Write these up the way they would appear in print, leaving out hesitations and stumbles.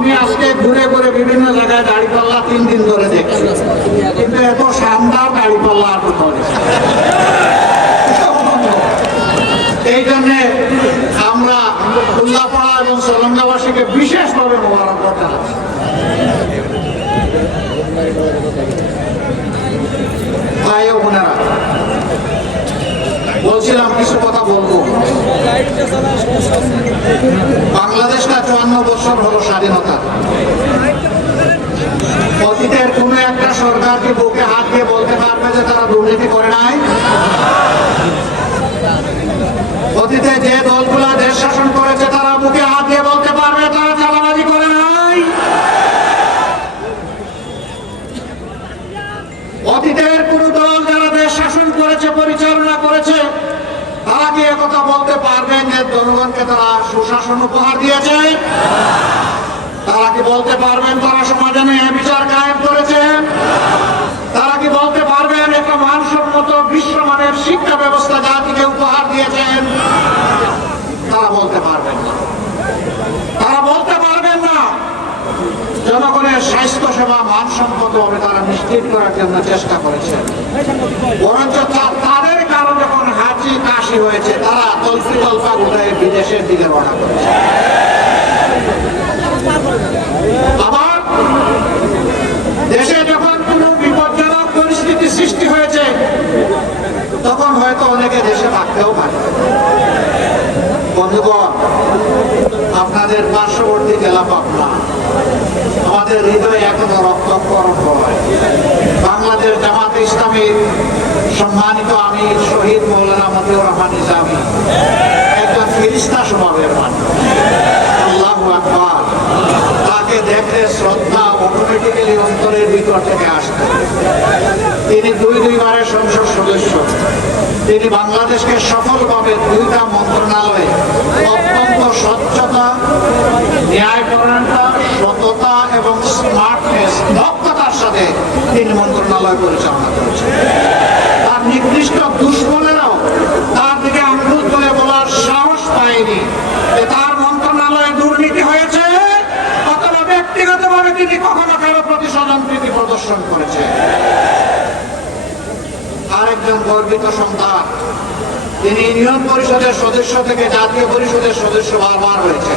আমি আজকে ঘুরে ঘুরে বিভিন্ন জায়গায় দাঁড়িপাল্লা 3 দিন ধরে দেখছি, কিন্তু এত শানদার দাঁড়িপাল্লা আর কোথাও দেখছি। এই জন্যে আমরা উল্লাপাড়া এবং সলঙ্গাবাসীকে বিশেষভাবে মোবারকবাদ জানাচ্ছি। ভাই ও বোনেরা, বলছিলাম কিছু কথা বলবো। বাংলাদেশটা 54 বছর হলো স্বাধীনতা। অতীতের কোন একটা সরকার কি বুকে হাত দিয়ে বলতে পারবে যে তারা দুর্নীতি করে নাই? অতীতে যে দলগুলা দেশ শাসন করেছে তারা বুকে হাত দিয়ে বলতে পারবে তারা চাঁদাবাজি করে নাই? অতীতের কোন দল যারা দেশ শাসন করেছে, পরিচালনা করেছে, তারা কি একথা বলতে পারবেন যে জনগণকে তারা সুশাসন উপহার দিয়েছে? তারা কি বলতে পারবেন তারা সমাজে ন্যায় বিচার কায়েম করেছে? তারা কি বলতে পারবেন একটা মানসম্মত বিশ্বমানের শিক্ষা ব্যবস্থা জাতিকে উপহার দিয়েছেন? তারা বলতে পারবেন না। তারা বলতে পারবেন না। জনগণের স্বাস্থ্য সেবা মানসম্মতভাবে তারা নিশ্চিত করার জন্য চেষ্টা করেছেন। বরঞ্চ তাদের কারো যখন হাঁচি কাশি হয়েছে তারা তল্পি তল্পা গোটায় বিদেশের দিকে রওনা করেছে। আবার দেশে যখন কোন বিপজ্জনক পরিস্থিতি সৃষ্টি হয়েছে তখন হয়তো অনেকে দেশে থাকতেও পারে। বন্ধুগণ, আপনাদের পার্শ্ববর্তী জেলা পাবনা, আমাদের হৃদয়ে এখনো রক্তক্ষরণ হয়। বাংলাদেশ জামাতে ইসলামীর সম্মানিত আমির শহীদ মৌলানা মতিউর রহমান নিজামী একজন ফেরেশতা স্বভাবের মানুষ। আল্লাহু আকবার। তাকে দেখলে শ্রদ্ধা অটোমেটিক্যালি অন্তরের ভিতর থেকে আসবে। তিনি দুইবারের সংসদ সদস্য। তিনি বাংলাদেশকে সফলভাবে 2টা মন্ত্রণালয়ে অত্যন্ত স্বচ্ছতা, ন্যায়পরায়ণতা, সততা এবং স্মার্টনেস, দক্ষতার সাথে তিনি মন্ত্রণালয় পরিচালনা করেছেন। তার নির্দিষ্ট দুশ্মনেরাও তার দিকে আঙ্গুল তুলে বলার সাহস পায়নি যে তার মন্ত্রণালয়ে দুর্নীতি হয়েছে অথবা ব্যক্তিগতভাবে তিনি কখনো কারো প্রতি স্বজনপ্রীতি প্রদর্শন করেছে। আরেকজন গর্বিত সন্তান, তিনি ইউনিয়ন পরিষদের সদস্য থেকে জাতীয় পরিষদের সদস্য বারবার হয়েছে।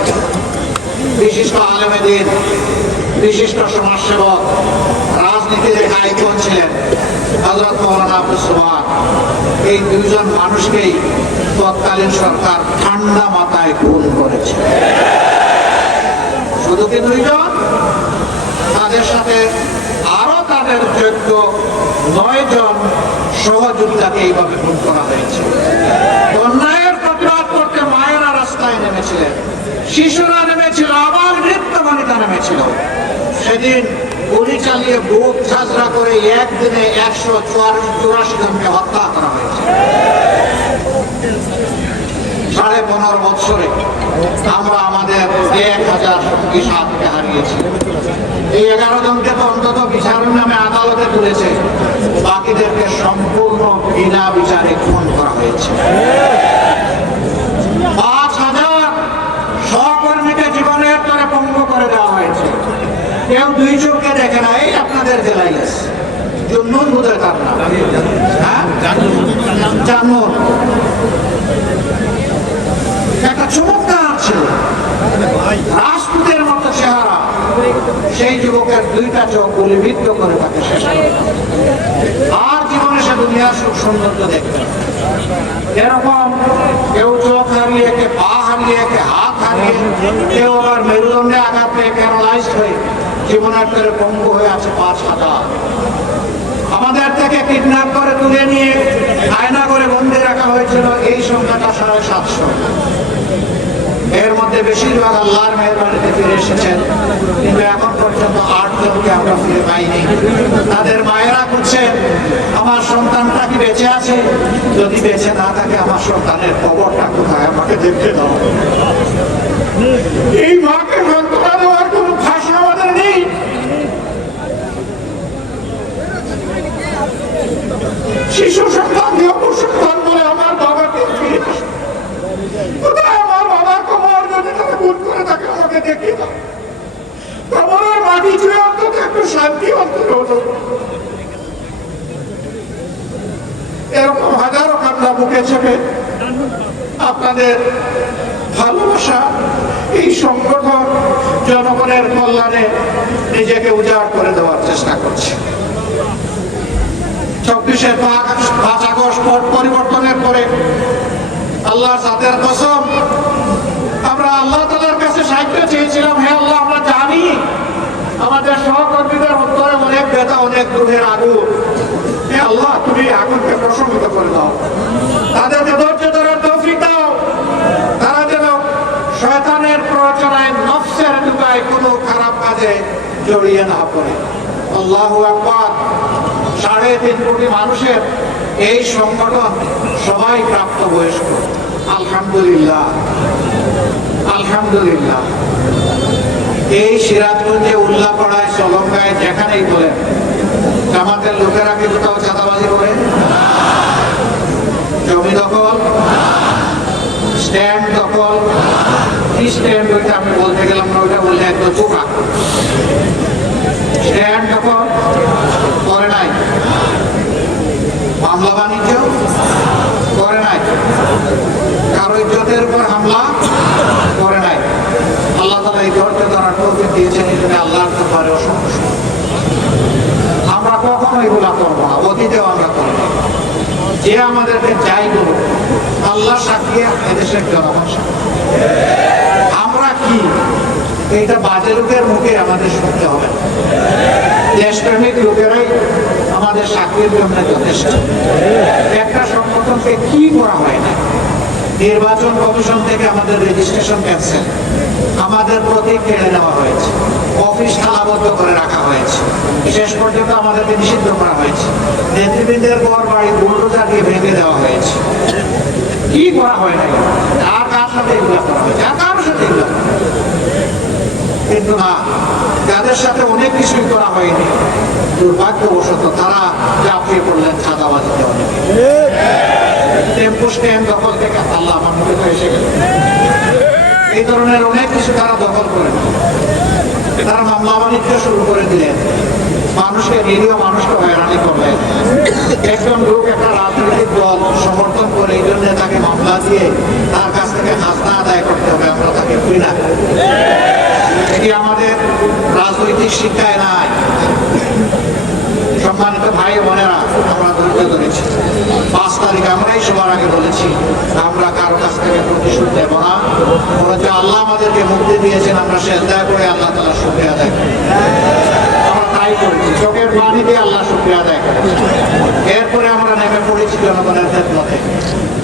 বিশিষ্ট আলেমে দ্বীন, বিশিষ্ট সমাজসেবক, রাজনীতির এক আইকন ছিলেন হযরত মাওলানা আব্দুস সোবহান। এই 2জন মানুষকেই তৎকালীন সরকার ঠান্ডা মাথায় খুন করেছে। শুধু কি 2জন? তাদের সাথে আরো তাদের যোগ্য 9 জন সহযোগিতাকে এইভাবে খুন করা হয়েছে। অন্যায়ের প্রতিবাদ করতে মায়েরা রাস্তায় নেমেছিলেন, শিশুরা নেমেছিল, আবার নৃত্যগণিতা নেমেছিল। সেদিন গুলি চালিয়ে বুক ঝাঁঝরা করে একদিনে 184 জনকে হত্যা করা হয়েছে। 15.5 বছরে আমরা আমাদের 1000 সঙ্গী সাথীকে হারিয়েছি। এই 11 জনকে তো অন্তত বিচারের নামে আদালতে তুলেছে, বাকিদেরকে সম্পূর্ণ বিনা বিচারে খুন করা হয়েছে। 5000 সহকর্মীকে জীবনের তরে পঙ্গু করে দেওয়া হয়েছে। কেউ 2 চোখে দেখে না। এই আপনাদের জেলায় আছে জন্নুর বোধের কারণ, হ্যাঁ জানুন, একটা চমৎকার ছিল, রাজপুতের মতো চেহারা। সেই যুবকের 2টা চোখ গুলিবিদ্ধ করে তাকে শেষ করে আর জীবনে সে দুনিয়ার সুখ সৌন্দর্য দেখবে। এরকম কেউ চোখ হারিয়ে, কে পা হারিয়ে, কে হাত হারিয়ে, কেউ আবার মেরুদণ্ডে আঘাত পেয়ে প্যারালাইজড হয়ে জীবনের তরে পঙ্গু হয়ে আছে 5000। আমাদের থেকে কিডন্যাপ করে তুলে নিয়ে আয়না করে বন্দী রাখা হয়েছিল, এই সংখ্যাটা 750। এর মধ্যে বেশিরভাগ আল্লাহর মেহরবানিতে ফিরে এসেছেন, কিন্তু এখন পর্যন্ত 8 জনকে আমরা ফিরে পাইনি। তাদের মায়েরা খুঁজছেন আমার সন্তানটা কি বেঁচে আছে, যদি বেঁচে না থাকে আমার সন্তানের কবরটা কোথায়, আমাকে দেখতে দাও। এই মাকে সান্ত্বনা দেওয়ার কোন ভাষা আমাদের নেই। শিশু সন্তান দিয়ে সন্তান বলে আমার বাবাকে ফিরে আসে, কোথায় আমার বাবার কবর, যদি তাকে ভুল করে তাকে আমাকে দেখিয়ে দাও। ভিতরে অন্তত একটু শান্তি অন্তত হতো। এরকম হাজারো কান্না বুকে চেপে আপনাদের ভালোবাসা এই সংগঠন জনগণের কল্যাণে নিজেকে উজাড় করে দেওয়ার চেষ্টা করছে। 24-এর 5 আগস্ট ভোট পরিবর্তনের পরে আল্লাহর জাতের কসম আমরা আল্লাহ তাআলার কাছে সাহায্য চেয়েছিলাম, হে আল্লাহ আমরা জানি আমাদের সহকর্মীদের অন্তরে অনেক ব্যথা, অনেক দুঃখের আগুন, হে আল্লাহ তুমি আগুনকে প্রশমিত করে দাও, তাদেরকে ধৈর্য ধরার তৌফিক দাও, তারা যেন শয়তানের প্ররোচনায় নফসের দুগায় কোনো খারাপ কাজে জড়িয়ে না পড়ে। আল্লাহু আকবার। 3.5 কোটি মানুষের এই সংগঠন সবাই প্রাপ্তবয়স্ক। আলহামদুলিল্লাহ, আলহামদুলিল্লাহ। এই সিরাজগঞ্জে, উল্লাপাড়ায়, চলঙ্গায়, যেখানেই বলেন জামাতের লোকেরা কি কোথাও চাঁদাবাজি করে? জমি দখল, স্ট্যান্ড দখল, কি স্ট্যান্ড ওইটা আমি বলতে গেলাম না, ওইটা বললে একদম চোখা। স্ট্যান্ড দখল করে নাই, মামলা বাণিজ্য করে নাই, কারো ইজ্জতের উপর হামলা করে নাই। আল্লাহ তাআলা এই ধৈর্য ধরার তৌফিক দিয়েছেন, এই জন্য আল্লাহর দরবারে অসংখ্য শুকর। আমরা কখনো এগুলা করবো না, অতীতেও আমরা করবো না। যে আমাদেরকে যাই বলুক, আল্লাহ সাক্ষী, এদেশের জনগণ সাক্ষী। আমরা কি এইটা বাজে লোকের মুখে আমাদের শুনতে হবে? দেশপ্রেমিক লোকেরাই আমাদের সাক্ষীর জন্য যথেষ্ট। একটা সংগঠনকে কি করা হয় না, নির্বাচন কমিশন থেকে আমাদের রেজিস্ট্রেশন ক্যান্সেল, আমাদের প্রতীক কেড়ে নেওয়া হয়েছে, অফিস তালাবদ্ধ করে রাখা হয়েছে, শেষ পর্যন্ত আমাদেরকে নিষিদ্ধ করা হয়েছে, নেতৃবৃন্দের ঘর বাড়ি বুলডোজার দিয়ে ভেঙে দেওয়া হয়েছে। কি করা হয় না? আর কার সাথে এগুলো করা হয়েছে? আর কারোর সাথে এগুলো, কিন্তু না, যাদের সাথে অনেক কিছুই করা হয়নি, দুর্ভাগ্যবশত তারা ঝাঁপিয়ে পড়লেন চাঁদাবাজিতে। অনেকে টেম্পো স্ট্যান্ড দখল থেকে, আল্লাহ আমার মুখে তো এসে গেল, এই ধরনের অনেক কিছু তারা দখল করে, তারা মামলা বাণিজ্য শুরু করে দিলেন, মানুষকে, নিরীহ মানুষকে হয়রানি করলেন। একজন লোক একটা রাজনৈতিক দল সমর্থন করে, এই জন্য তাকে মামলা দিয়ে তার কাছ থেকে খাজনা আদায় করতে হবে, আমরা তাকে ঘৃণা করি। এটি আমাদের রাজনৈতিক শিক্ষায় নাই। সম্মানিত ভাই বোনেরা, আমরা ধৈর্য ধরেছি। 5 তারিখ আমরাই সবার আগে বলেছি আমরা কারো কাছ থেকে প্রতিশোধ দেব না, বরঞ্চ আল্লাহ আমাদেরকে মুক্তি দিয়েছেন, আমরা সেজদা করে আল্লাহ তাআলার শুকরিয়া আদায় করি। আমরা তাই করেছি, চোখের পানি দিয়ে আল্লাহ শুকরিয়া আদায় করেছি। এরপরে আমরা নেমে পড়েছি জনগণের খেদমতে,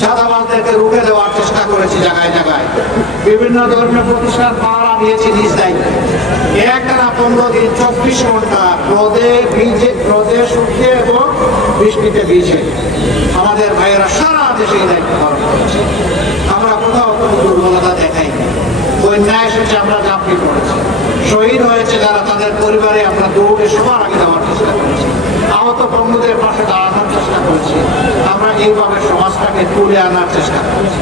চাঁদাবাজদেরকে রুখে দেওয়ার চেষ্টা করেছি জায়গায় জায়গায়, বিভিন্ন ধর্মীয় প্রতিষ্ঠান পাহারা দিয়েছি নিজ দায়িত্বে। একটানা 15 দিন 24 ঘন্টা রোদে ভিজে, রোদে শুকিয়ে এবং বৃষ্টিতে ভিজে আমাদের ভাইয়েরা সারা দেশে এই দায়িত্ব পালন করেছে। আমরা কোথাও কোনো দুর্বলতা দেখাইনি। বন্যা এসেছে, আমরা ঝাঁপিয়ে পড়েছি। শহীদ হয়েছে যারা, তাদের পরিবারে আমরা দৌড়ে সবার আগে দেওয়ার চেষ্টা করেছি। আহত বন্ধুদের পাশে দাঁড়ানোর চেষ্টা করেছি। আমরা এইভাবে সমাজটাকে তুলে আনার চেষ্টা করেছি।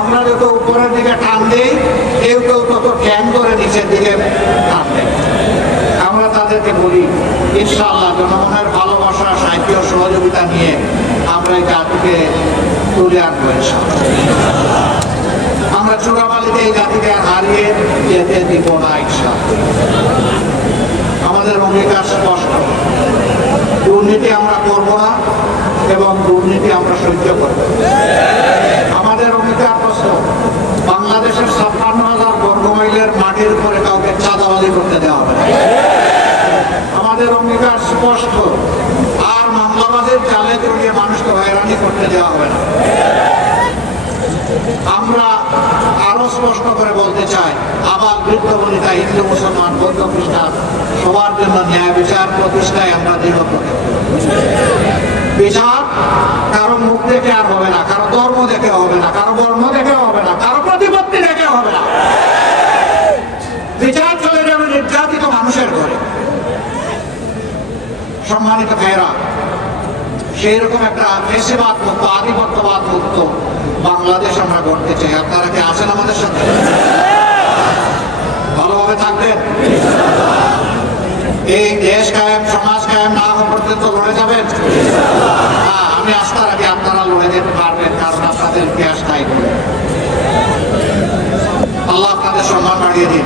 আমরা যত উপরের দিকে টান দিই, কেউ কেউ তত ঠ্যাং করে নিচের দিকে টান দেয়। আমরা তাদেরকে বলি ইনশাআল্লাহ জনগণের ভালোবাসা, সাহায্য, সহযোগিতা নিয়ে আমরা এই জাতিকে তুলে আনবো ইনশাআল্লাহ। আমরা চোরাবালিতে এই জাতিকে হারিয়ে যেতে দিব না ইনশাআল্লাহ। আমাদের অঙ্গীকার স্পষ্ট, দুর্নীতি আমরা করব না এবং দুর্নীতি আমরা সহ্য করব। আমাদের অঙ্গীকার স্পষ্ট, বাংলাদেশের 56,000 বর্গমাইলের মাটির উপরে কাউকে চাঁদাবাজি করতে দেওয়া হবে না। আমাদের অঙ্গীকার স্পষ্ট, আর মামলাবাজির জালে জড়িয়ে মানুষকে হয়রানি করতে দেওয়া হবে না। আমরা আরো স্পষ্ট করে বলতে চাই, আবার বৃদ্ধ বনিতা, হিন্দু, মুসলমান, বৌদ্ধ, খ্রিস্টান সবার জন্য ন্যায় বিচার প্রতিষ্ঠায় আমরা দৃঢ় প্রতিজ্ঞ। বিচার কারো মুখ দেখে আর হবে না, কারো ধর্ম দেখে হবে না, কারো বর্ণ দেখে হবে না, কারো প্রতিপত্তি দেখে হবে না। বিচার চলে যাবে নির্যাতিত মানুষের ঘরে। সম্মানিত ভাইয়েরা, সেই রকম একটা ফেসিবাদ মুক্ত, আধিপত্যবাদ মুক্ত বাংলাদেশ আমরা গড়তে চাই। আপনারা কি আছেন আমাদের সাথে? ভালোভাবে থাকবেন। যাবেন? আমি আস্থা রাখি আপনারা লড়ে যেতে পারবেন, কারণ আপনাদের ইতিহাস তাই বলে। আল্লাহ আপনাদের সম্মান বাড়িয়ে দিন।